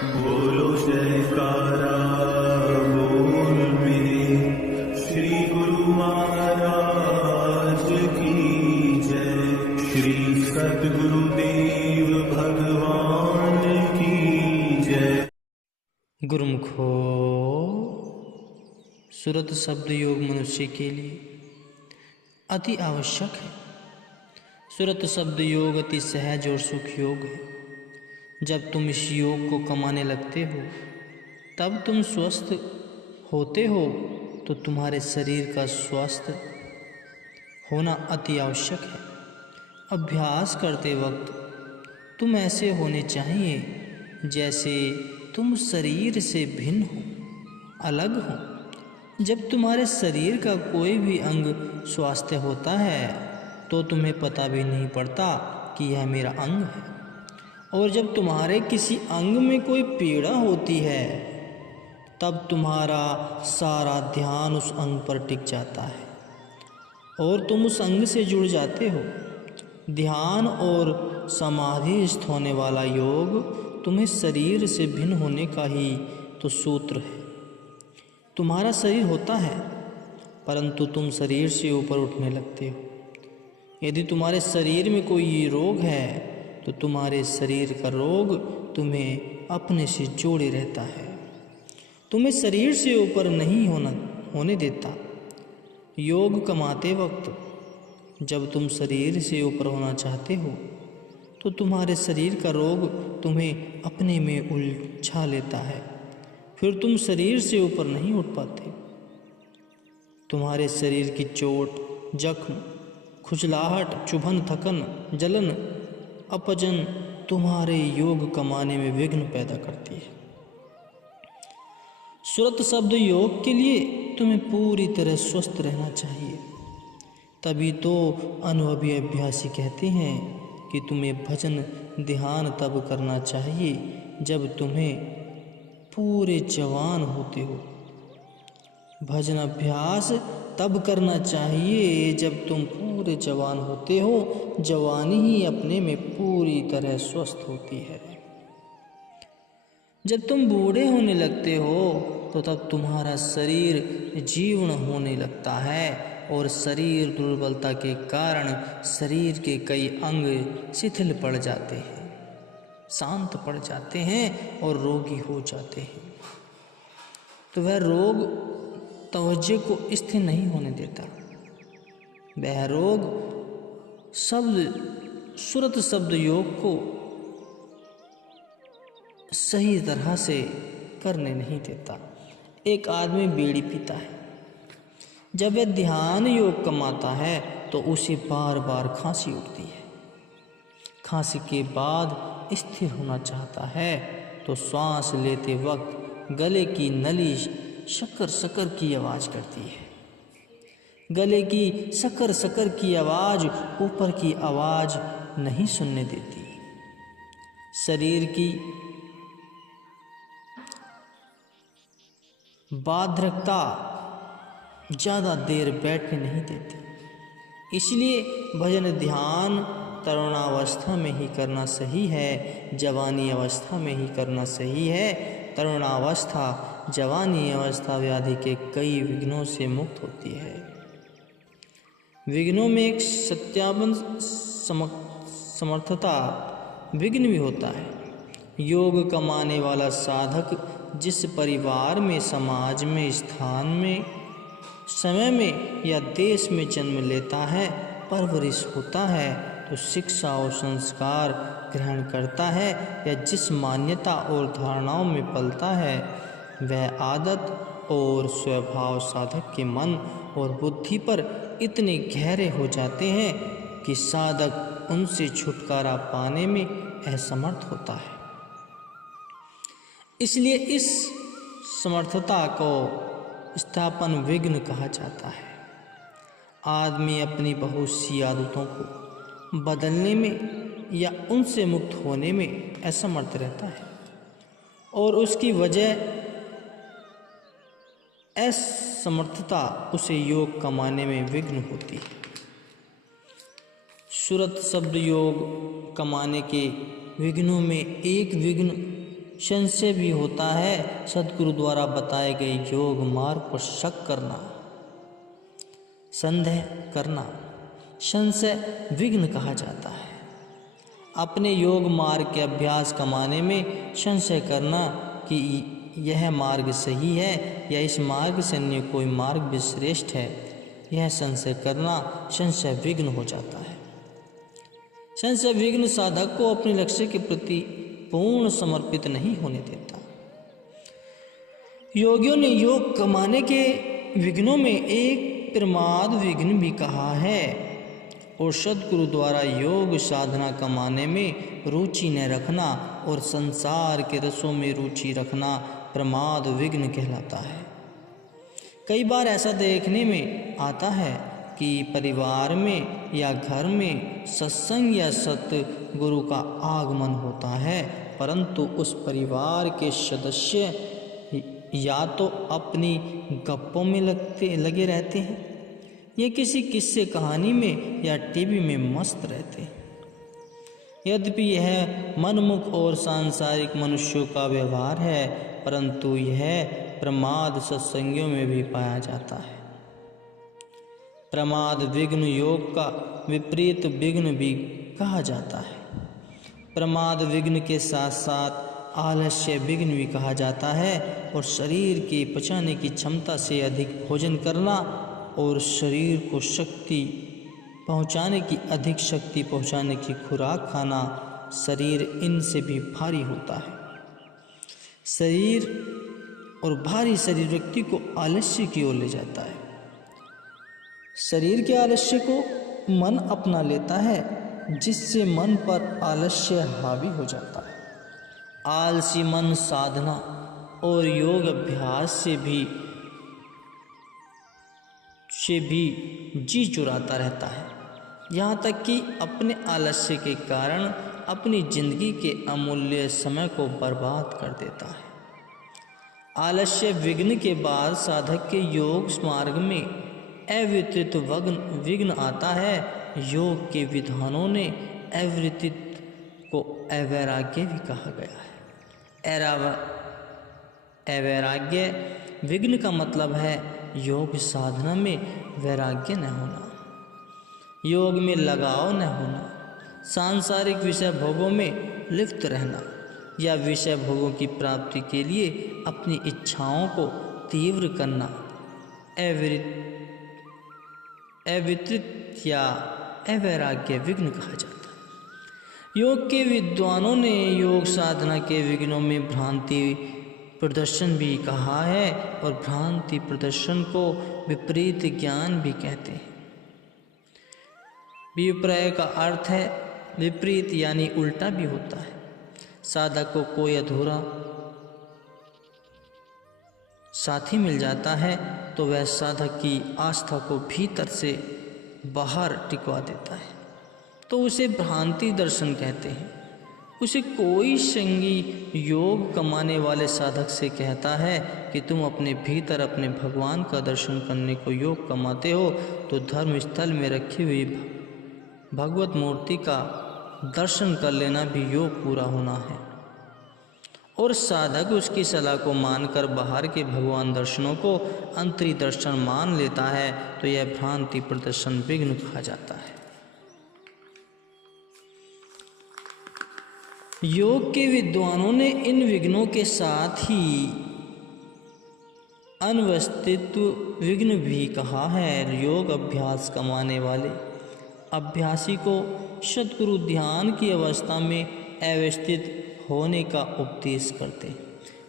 बोलो जयकारा बोल मेरे श्री गुरु महाराज की जय। श्री सद्गुरुदेव भगवान की जय। गुरुमुखो, सुरत शब्द योग मनुष्य के लिए अति आवश्यक है। सुरत शब्द योग अति सहज और सुख योग है। जब तुम इस योग को कमाने लगते हो तब तुम स्वस्थ होते हो, तो तुम्हारे शरीर का स्वस्थ होना अति आवश्यक है। अभ्यास करते वक्त तुम ऐसे होने चाहिए जैसे तुम शरीर से भिन्न हो, अलग हो। जब तुम्हारे शरीर का कोई भी अंग स्वास्थ्य होता है तो तुम्हें पता भी नहीं पड़ता कि यह मेरा अंग है, और जब तुम्हारे किसी अंग में कोई पीड़ा होती है तब तुम्हारा सारा ध्यान उस अंग पर टिक जाता है और तुम उस अंग से जुड़ जाते हो। ध्यान और समाधिस्थ होने वाला योग तुम्हें शरीर से भिन्न होने का ही तो सूत्र है। तुम्हारा शरीर होता है परंतु तुम शरीर से ऊपर उठने लगते हो। यदि तुम्हारे शरीर में कोई रोग है तो तुम्हारे शरीर का रोग तुम्हें अपने से जोड़े रहता है, तुम्हें शरीर से ऊपर नहीं होने देता। योग कमाते वक्त जब तुम शरीर से ऊपर होना चाहते हो तो तुम्हारे शरीर का रोग तुम्हें अपने में उलझा लेता है, फिर तुम शरीर से ऊपर नहीं उठ पाते। तुम्हारे शरीर की चोट, जख्म, खुजलाहट, चुभन, थकन, जलन, अपजन तुम्हारे योग कमाने में विघ्न पैदा करती है। सुरत शब्द योग के लिए तुम्हें पूरी तरह स्वस्थ रहना चाहिए। तभी तो अनुभवी अभ्यासी कहते हैं कि तुम्हें भजन ध्यान तब करना चाहिए जब तुम्हें पूरे जवान होते हो। भजन अभ्यास तब करना चाहिए जब तुम पूरे जवान होते हो। जवानी ही अपने में पूरी तरह स्वस्थ होती है। जब तुम बूढ़े होने लगते हो तो तब तुम्हारा शरीर जीर्ण होने लगता है और शरीर दुर्बलता के कारण शरीर के कई अंग शिथिल पड़ जाते हैं, शांत पड़ जाते हैं और रोगी हो जाते हैं। तो वह रोग तवज्जो को स्थिर नहीं होने देता। वह रोग सुरत शब्द योग को सही तरह से करने नहीं देता। एक आदमी बीड़ी पीता है, जब वह ध्यान योग कमाता है तो उसे बार बार खांसी उठती है। खांसी के बाद स्थिर होना चाहता है तो श्वास लेते वक्त गले की नली शकर शकर की आवाज़ करती है। गले की शकर शकर की आवाज़ ऊपर की आवाज़ नहीं सुनने देती। शरीर की बाध्यता ज़्यादा देर बैठने नहीं देती। इसलिए भजन ध्यान तरुणावस्था में ही करना सही है, जवानी अवस्था में ही करना सही है। तरुणावस्था, जवानी अवस्था व्याधि के कई विघ्नों से मुक्त होती है। विघ्नों में एक सत्यावन समर्थता विघ्न भी होता है। योग कमाने वाला साधक जिस परिवार में, समाज में, स्थान में, समय में या देश में जन्म लेता है, परवरिश होता है, तो शिक्षा और संस्कार ग्रहण करता है या जिस मान्यता और धारणाओं में पलता है, वह आदत और स्वभाव साधक के मन और बुद्धि पर इतने गहरे हो जाते हैं कि साधक उनसे छुटकारा पाने में असमर्थ होता है। इसलिए इस समर्थता को स्थापन विघ्न कहा जाता है। आदमी अपनी बहुत सी आदतों को बदलने में या उनसे मुक्त होने में असमर्थ रहता है और उसकी वजह असमर्थता उसे योग कमाने में विघ्न होती है। सुरत शब्द योग कमाने के विघ्नों में एक विघ्न संशय भी होता है। सद्गुरु द्वारा बताए गए योग मार्ग पर शक करना, संदेह करना, संशय विघ्न कहा जाता है। अपने योग मार्ग के अभ्यास कमाने में संशय करना कि यह मार्ग सही है या इस मार्ग से अन्य कोई मार्ग भी श्रेष्ठ है, यह संशय करना संशय विघ्न हो जाता है। संशय विघ्न साधक को अपने लक्ष्य के प्रति पूर्ण समर्पित नहीं होने देता। योगियों ने योग कमाने के विघ्नों में एक प्रमाद विघ्न भी कहा है और सद्गुरु द्वारा योग साधना कमाने में रुचि न रखना और संसार के रसों में रुचि रखना प्रमाद विघ्न कहलाता है। कई बार ऐसा देखने में आता है कि परिवार में या घर में सत्संग या सतगुरु का आगमन होता है, परंतु उस परिवार के सदस्य या तो अपनी गप्पों में लगे रहते हैं या किसी किस्से कहानी में या टीवी में मस्त रहते हैं। यद्यपि यह मनमुख और सांसारिक मनुष्यों का व्यवहार है, परंतु यह प्रमाद सत्संगियों में भी पाया जाता है। प्रमाद विघ्न योग का विपरीत विघ्न भी कहा जाता है। प्रमाद विघ्न के साथ साथ आलस्य विघ्न भी कहा जाता है और शरीर के पचाने की क्षमता से अधिक भोजन करना और शरीर को शक्ति पहुंचाने की अधिक शक्ति पहुंचाने की खुराक खाना, शरीर इनसे भी भारी होता है। शरीर और भारी शरीर व्यक्ति को आलस्य की ओर ले जाता है। शरीर के आलस्य को मन अपना लेता है, जिससे मन पर आलस्य हावी हो जाता है। आलसी मन साधना और योग अभ्यास से भी जी चुराता रहता है, यहाँ तक कि अपने आलस्य के कारण अपनी जिंदगी के अमूल्य समय को बर्बाद कर देता है। आलस्य विघ्न के बाद साधक के योग मार्ग में अवितृत विघ्न आता है। योग के विधानों ने अवितृत को अवैराग्य भी कहा गया है। अवैराग्य विघ्न का मतलब है योग साधना में वैराग्य न होना, योग में लगाव न होना, सांसारिक विषय भोगों में लिप्त रहना या विषय भोगों की प्राप्ति के लिए अपनी इच्छाओं को तीव्र करना अवितृत या अवैराग्य विघ्न कहा जाता है। योग के विद्वानों ने योग साधना के विघ्नों में भ्रांति प्रदर्शन भी कहा है और भ्रांति प्रदर्शन को विपरीत ज्ञान भी कहते हैं। विपर्य का अर्थ है विपरीत यानी उल्टा भी होता है। साधक को कोई अधूरा साथी मिल जाता है तो वह साधक की आस्था को भीतर से बाहर टिकवा देता है, तो उसे भ्रांति दर्शन कहते हैं। उसे कोई संगी योग कमाने वाले साधक से कहता है कि तुम अपने भीतर अपने भगवान का दर्शन करने को योग कमाते हो, तो धर्म स्थल में रखी हुई भगवत मूर्ति का दर्शन कर लेना भी योग पूरा होना है। और साधक उसकी सलाह को मानकर बाहर के भगवान दर्शनों को अंतरी दर्शन मान लेता है, तो यह भ्रांति प्रदर्शन विघ्न कहा जाता है। योग के विद्वानों ने इन विघ्नों के साथ ही अनवस्थित विघ्न भी कहा है। योग अभ्यास कमाने वाले अभ्यासी को सद्गुरु ध्यान की अवस्था में अवस्थित होने का उपदेश करते,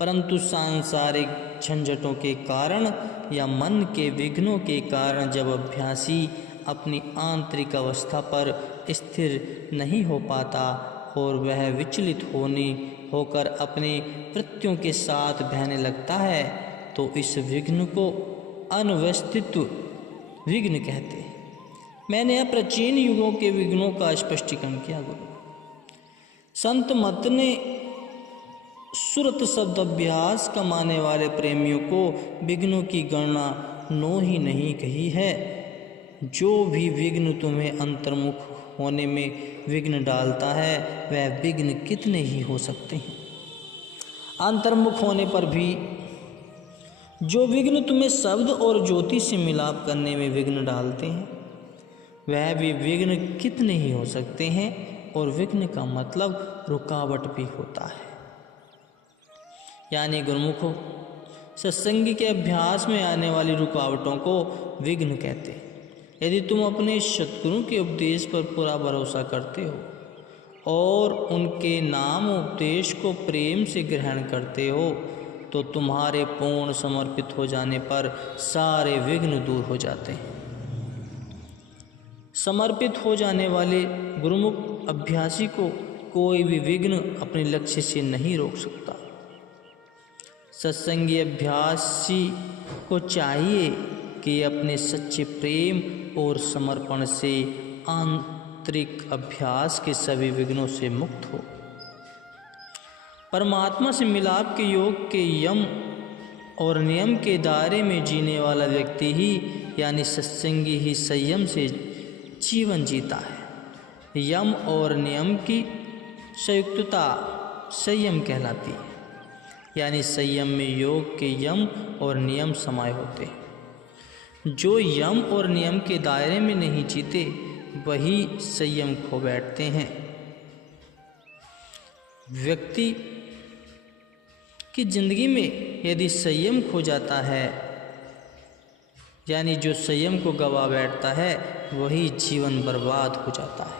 परंतु सांसारिक झंझटों के कारण या मन के विघ्नों के कारण जब अभ्यासी अपनी आंतरिक अवस्था पर स्थिर नहीं हो पाता और वह विचलित होकर अपने वृत्तियों के साथ बहने लगता है, तो इस विघ्न को अनवस्थित विघ्न कहते हैं। मैंने यह प्राचीन युगों के विघ्नों का स्पष्टीकरण किया। गुरु संत मत ने सुरत शब्द अभ्यास कमाने वाले प्रेमियों को विघ्नों की गणना नो ही नहीं कही है। जो भी विघ्न तुम्हें अंतर्मुख होने में विघ्न डालता है, वह विघ्न कितने ही हो सकते हैं। अंतर्मुख होने पर भी जो विघ्न तुम्हें शब्द और ज्योति से मिलाप करने में विघ्न डालते हैं, वह भी विघ्न कितने ही हो सकते हैं, और विघ्न का मतलब रुकावट भी होता है। यानी गुरुमुखों, सत्संग के अभ्यास में आने वाली रुकावटों को विघ्न कहते हैं। यदि तुम अपने सद्गुरु के उपदेश पर पूरा भरोसा करते हो और उनके नाम उपदेश को प्रेम से ग्रहण करते हो, तो तुम्हारे पूर्ण समर्पित हो जाने पर सारे विघ्न दूर हो जाते हैं। समर्पित हो जाने वाले गुरुमुख अभ्यासी को कोई भी विघ्न अपने लक्ष्य से नहीं रोक सकता। सत्संगी अभ्यासी को चाहिए कि अपने सच्चे प्रेम और समर्पण से आंतरिक अभ्यास के सभी विघ्नों से मुक्त हो। परमात्मा से मिलाप के योग के यम और नियम के दायरे में जीने वाला व्यक्ति ही, यानी सत्संगी ही, संयम से जीवन जीता है। यम और नियम की संयुक्तता संयम कहलाती है। यानी संयम में योग के यम और नियम समाये होते हैं। जो यम और नियम के दायरे में नहीं जीते, वही संयम खो बैठते हैं। व्यक्ति की जिंदगी में यदि संयम खो जाता है, यानी जो संयम को गवा बैठता है, वही जीवन बर्बाद हो जाता है।